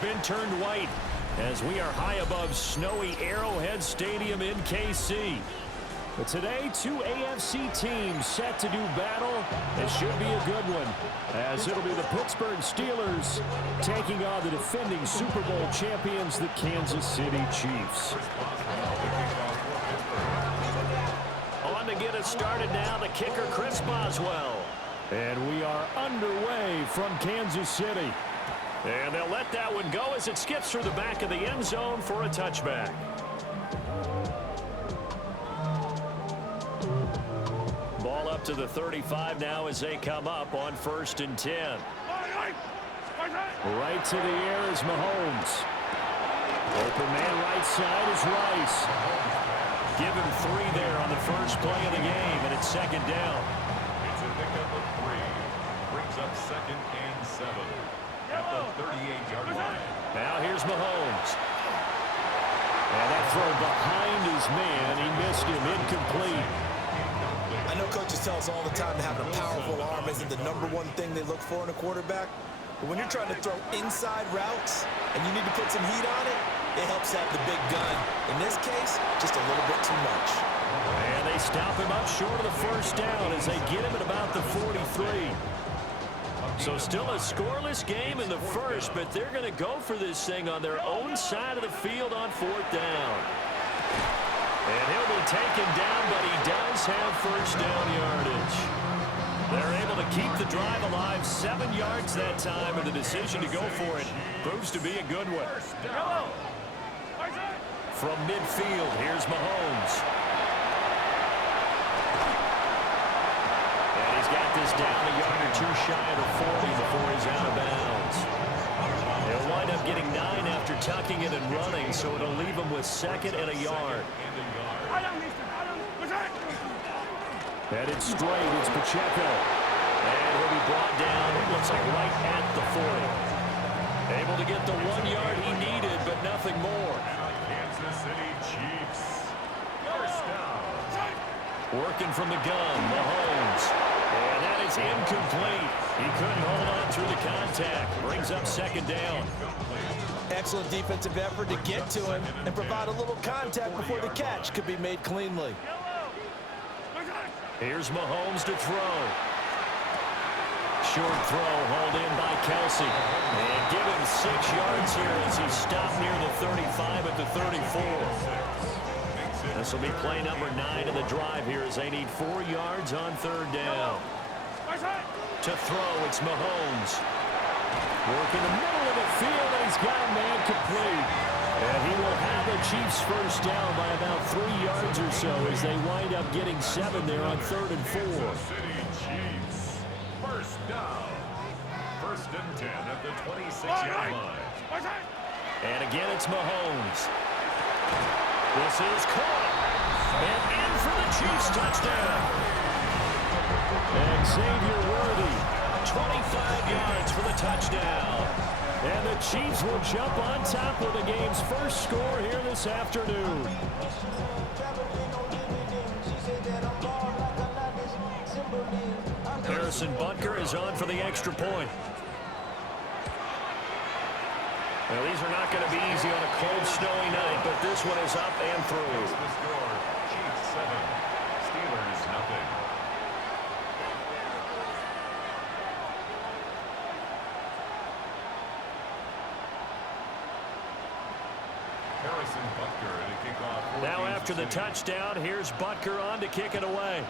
been turned white as we are high above snowy Arrowhead Stadium in KC. But today, two AFC teams set to do battle. It should be a good one, as it'll be the Pittsburgh Steelers taking on the defending Super Bowl champions, the Kansas City Chiefs. On to get us started now, the kicker, Chris Boswell. And we are underway from Kansas City. And they'll let that one go as it skips through the back of the end zone for a touchback. Ball up to the 35 now as they come up on 1st and 10. Right to the air is Mahomes. Open man right side is Rice. Give him 3 there on the first play of the game, and it's 2nd down. It's a pickup of 3. Brings up 2nd and 7 at the 38-yard line. Now here's Mahomes. And that throw behind his man. He missed him, incomplete. I know coaches tell us all the time that having a powerful arm isn't the #1 thing they look for in a quarterback. But when you're trying to throw inside routes and you need to put some heat on it, it helps have the big gun. In this case, just a little bit too much. And they stop him up short of the first down as they get him at about the 43. So still a scoreless game in the first, but they're going to go for this thing on their own side of the field on 4th down. And he'll be taken down, but he does have first down yardage. They're able to keep the drive alive, 7 yards that time, and the decision to go for it proves to be a good one. From midfield, here's Mahomes. And he's got this down a yard or 2 shy of the 40 before he's out of bounds. They'll wind up getting 9 after tucking it and running, so it'll leave him with 2nd and a yard. Headed straight, it's Pacheco. And he'll be brought down, it looks like right at the 40. Able to get the 1 yard he needed, but nothing more. Kansas City Chiefs. First down. Working from the gun, Mahomes. And that is incomplete. He couldn't hold on through the contact. Brings up 2nd down. Excellent defensive effort to get to him and provide a little contact before the catch could be made cleanly. Here's Mahomes to throw. Short throw hauled in by Kelsey. And give him 6 yards here as he's stopped near the 35 at the 34. This will be play number 9 of the drive here as they need 4 yards on 3rd down. To throw, it's Mahomes. Work in the middle of the field, and he's got a man complete. And he will have the Chiefs first down by about 3 yards or so as they wind up getting 7 there on 3rd and 4. City Chiefs. First down. 1st and 10 at the 26-yard line. And again, it's Mahomes. This is caught. And in for the Chiefs touchdown. And Xavier Worthy, 25 yards for the touchdown. And the Chiefs will jump on top with the game's first score here this afternoon. Harrison Butker is on for the extra point. Well, these are not going to be easy on a cold, snowy night, but this one is up and through. The score, Chiefs 7, Steelers nothing. Harrison Butker to kick off. Now after the touchdown, here's Butker on to kick it away.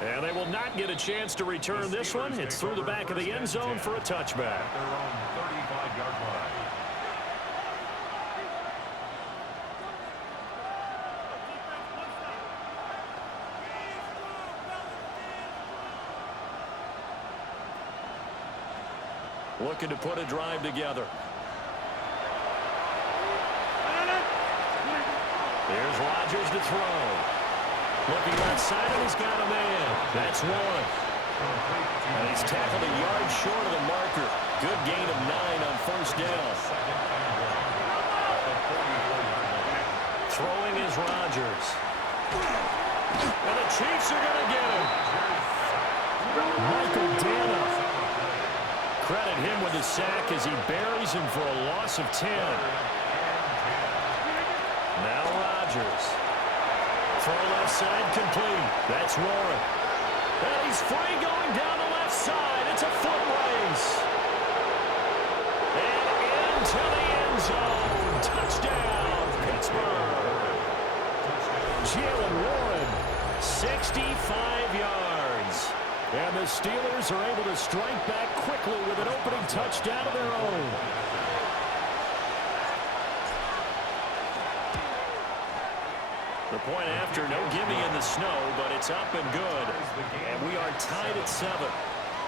And they will not get a chance to return this one. It's through the back of the end zone for a touchback. Their own 35-yard line. Looking to put a drive together. Here's Rodgers to throw. Looking outside, and he's got a man. That's 1. And he's tackled a yard short of the marker. Good gain of 9 on 1st down. Throwing is Rodgers. And the Chiefs are going to get him. Michael Dana credit him with a sack as he buries him for a loss of 10. Now Rodgers. Throw left side complete. That's Warren. And he's free going down the left side. It's a foot race. And into the end zone. Touchdown, Pittsburgh. Jalen Warren, 65 yards. And the Steelers are able to strike back quickly with an opening touchdown of their own. The point after, no gimme in the snow, but it's up and good. And we are tied at 7.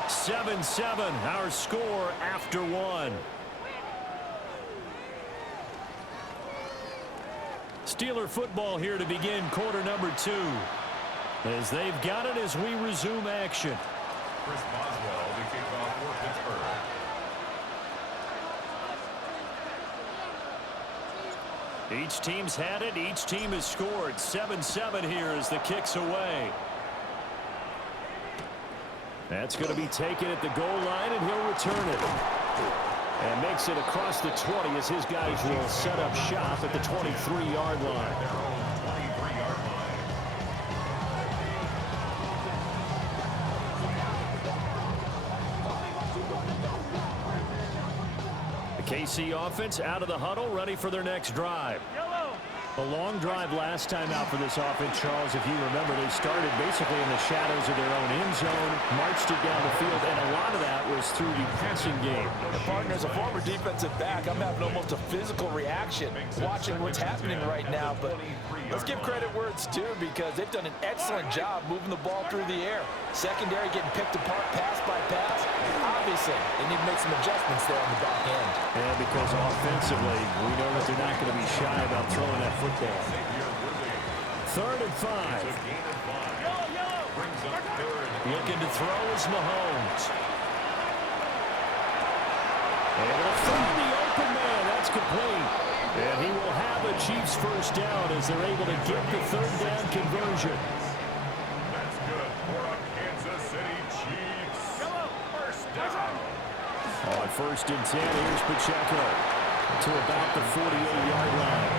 7-7, our score after 1. Steeler football here to begin quarter number 2. As they've got it as we resume action. Chris Boswell to kick off for Pittsburgh. Each team's had it. Each team has scored. 7-7 here as the kick's away. That's going to be taken at the goal line, and he'll return it. And makes it across the 20 as his guys will set up shop at the 23-yard line. The KC offense out of the huddle, ready for their next drive. A long drive last time out for this offense, Charles. If you remember, they started basically in the shadows of their own end zone, marched it down the field, and a lot of that was through the passing game. And partner, as a former defensive back, I'm having almost a physical reaction watching what's happening right now. But let's give credit where it's due, because they've done an excellent job moving the ball through the air. Secondary getting picked apart pass by pass. Obviously, they need to make some adjustments there on the back end. And because offensively, we know that they're not going to be shy about throwing that football. 3rd and 5. Looking to throw is Mahomes. Able to throw the open man. That's complete. And he will have a Chiefs first down as they're able to get the 3rd down conversion. That's good for a Kansas City Chiefs. First down. On 1st and 10, here's Pacheco to about the 48-yard line.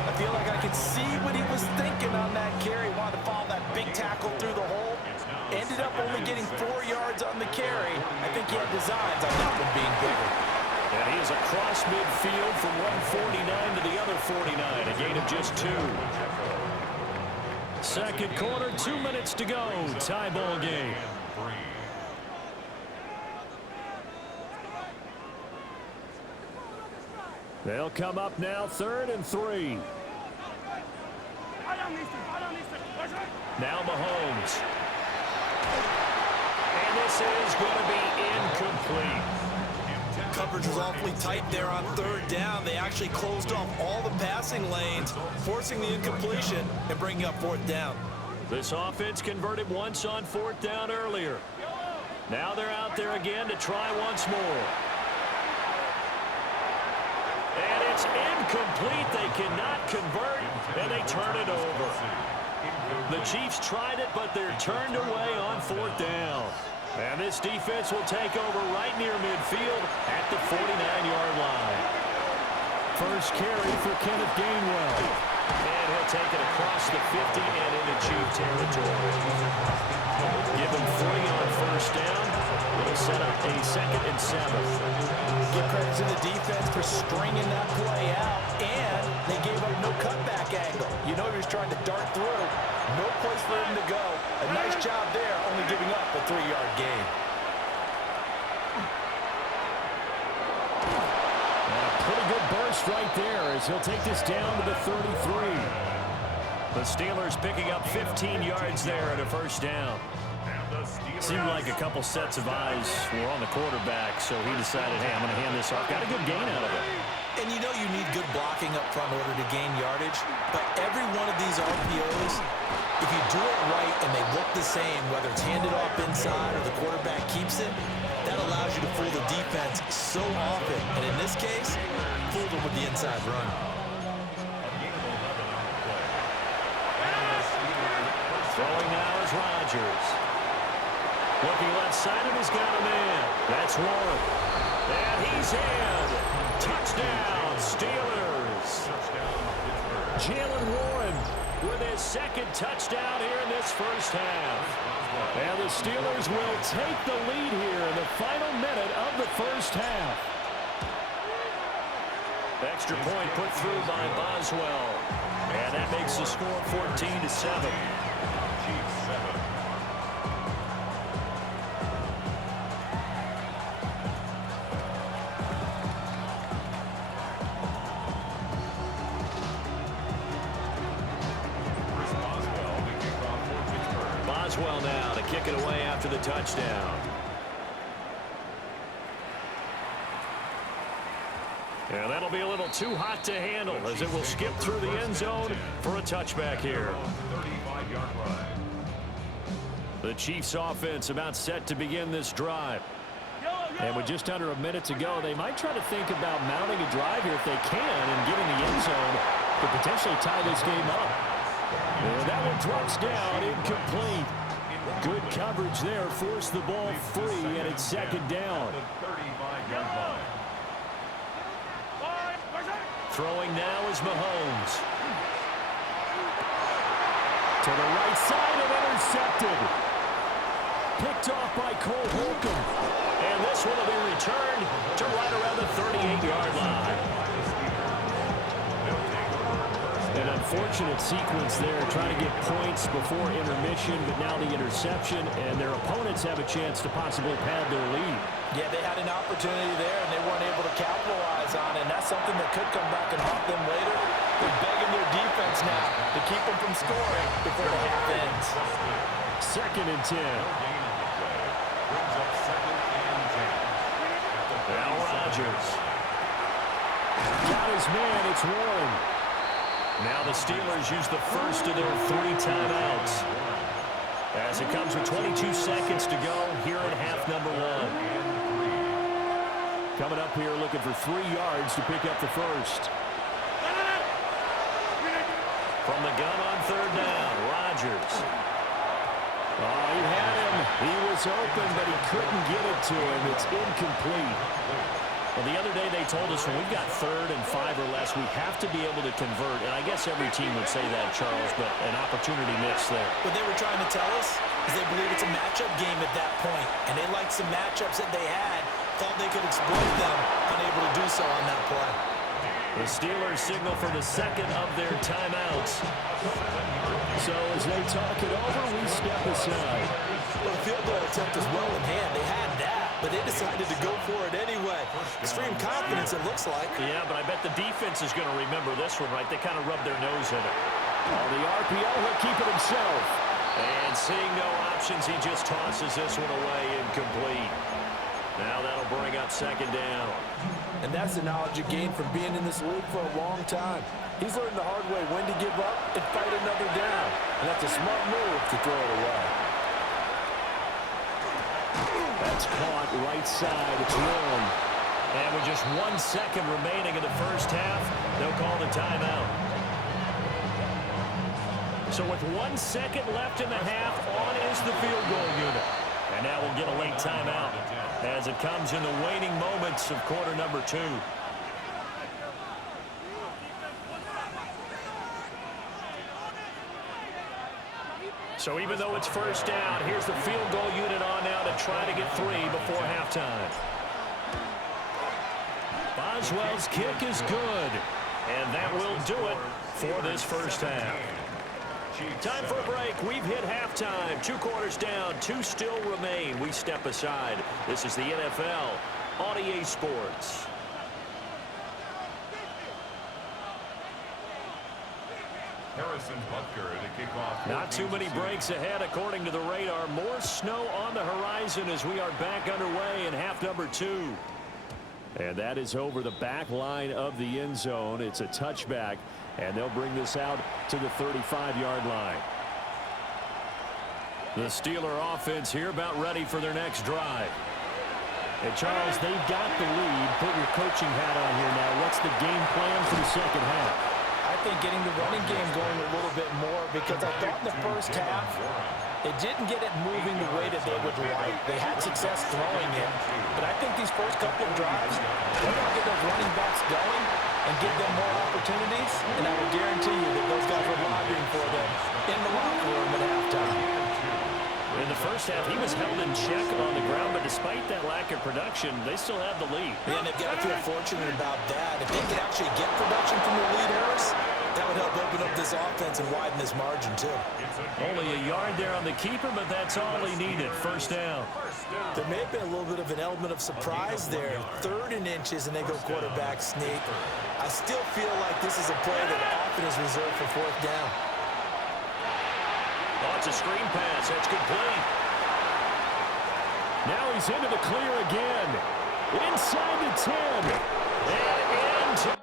I feel like I could see what he was thinking on that carry. Wanted to follow that big tackle through the hole. Ended up only getting 4 yards on the carry. I think he had designs on that one being bigger. And he is across midfield from 149 to the other 49. A gain of just 2. Second quarter, 2 minutes to go. Tie ball game. They'll come up now, 3rd and 3. Now Mahomes. And this is going to be incomplete. Coverage was awfully tight there on 3rd down. They actually closed off all the passing lanes, forcing the incompletion and bringing up 4th down. This offense converted once on 4th down earlier. Now they're out there again to try once more. And it's incomplete. They cannot convert, and they turn it over. The Chiefs tried it, but they're turned away on 4th down. And this defense will take over right near midfield at the 49-yard line. First carry for Kenneth Gainwell. And he'll take it across the 50 and into Chief territory. Give him 3 on 1st down. It'll set up a 2nd and 7. Give credit to the defense for stringing that play out, and they gave up no cutback angle. You know he was trying to dart through. No place for him to go. A nice job there, only giving up a 3-yard gain. And a pretty good burst right there as he'll take this down to the 33. The Steelers picking up 15 yards there at a 1st down. Seemed like a couple sets of eyes were on the quarterback, so he decided, hey, I'm going to hand this off. Got a good gain out of it. And you know you need good blocking up front in order to gain yardage, but every one of these RPOs, if you do it right and they look the same, whether it's handed off inside or the quarterback keeps it, that allows you to fool the defense so often. And in this case, fooled them with the inside run. Throwing now is Rodgers. Looking left side, and he's got a man. That's Warren. And he's in. Touchdown, Steelers. Jalen Warren with his second touchdown here in this first half. And the Steelers will take the lead here in the final minute of the first half. Extra point put through by Boswell. And that makes the score 14-7. Boswell now to kick it away after the touchdown. And that'll be a little too hot to handle as it will skip through the end zone for a touchback here. The Chiefs offense about set to begin this drive. And with just under a minute to go, they might try to think about mounting a drive here if they can and getting the end zone to potentially tie this game up. And that one drops down, incomplete. Good coverage there, forced the ball free, and it's second down. Throwing now is Mahomes. To the right side and intercepted. Picked off by Cole Holcomb. And this one will be returned to right around the 38-yard line. An unfortunate sequence there, trying to get points before intermission, but now the interception, and their opponents have a chance to possibly pad their lead. Yeah, they had an opportunity there, and they weren't able to capitalize on it, and that's something that could come back and haunt them later. They're begging their defense now to keep them from scoring before the half ends. Second and 10. Now Rodgers. Got his man, it's Warren. Now the Steelers use the first of their 3 timeouts. As it comes with 22 seconds to go here in half number 1. Coming up here looking for 3 yards to pick up the first. From the gun on third down, Rodgers. Oh, he had him. He was open, but he couldn't get it to him. It's incomplete. Well, the other day they told us when we've got 3rd and 5 or less, we have to be able to convert. And I guess every team would say that, Charles, but an opportunity missed there. What they were trying to tell us is they believe it's a matchup game at that point. And they liked some matchups that they had, thought they could exploit them, unable to do so on that play. The Steelers signal for the second of their timeouts. So as they talk it over, we step aside. Well, the field goal attempt is well in hand. They had that, but they decided to go for it anyway. Extreme confidence, it looks like. Yeah, but I bet the defense is going to remember this one, right? They kind of rubbed their nose in it. Oh, the RPO, he'll keep it himself. And seeing no options, he just tosses this one away, incomplete. Now that'll bring up second down. And that's the knowledge you gain from being in this league for a long time. He's learned the hard way when to give up and fight another down. And that's a smart move to throw it away. That's caught right side. It's Warren. And with just 1 second remaining in the first half, they'll call the timeout. So with 1 second left in the half, on is the field goal unit. And now we'll get a late timeout as it comes in the waning moments of quarter number 2. So even though it's first down, here's the field goal unit on now to try to get 3 before halftime. Boswell's kick is good, and that will do it for this first half. Time for a break. We've hit halftime. 2 quarters down, 2 still remain. We step aside. This is the NFL on EA Sports. Not too many breaks ahead according to the radar. More snow on the horizon as we are back underway in half number 2. And that is over the back line of the end zone. It's a touchback, and they'll bring this out to the 35-yard line. The Steeler offense here about ready for their next drive. And Charles, they've got the lead. Put your coaching hat on here now. What's the game plan for the second half? I think getting the running game going a little bit more, because I thought in the first half They didn't get it moving the way that they would like. They had success throwing it, but I think these first couple of drives, they're going to get those running backs going and give them more opportunities, and I will guarantee you that those guys were lobbying for them in the locker room at halftime. In the first half, he was held in check on the ground, but despite that lack of production, they still have the lead. And they've got to feel fortunate about that. If they could actually get production from their lead horse, that would help open up this offense and widen this margin, too. Only a yard there on the keeper, but that's all he needed. First down. There may have been a little bit of an element of surprise there. 3rd and inches, and they go quarterback sneak. I still feel like this is a play that often is reserved for 4th down. Oh, it's a screen pass. That's complete. Now he's into the clear again. Inside the 10. And into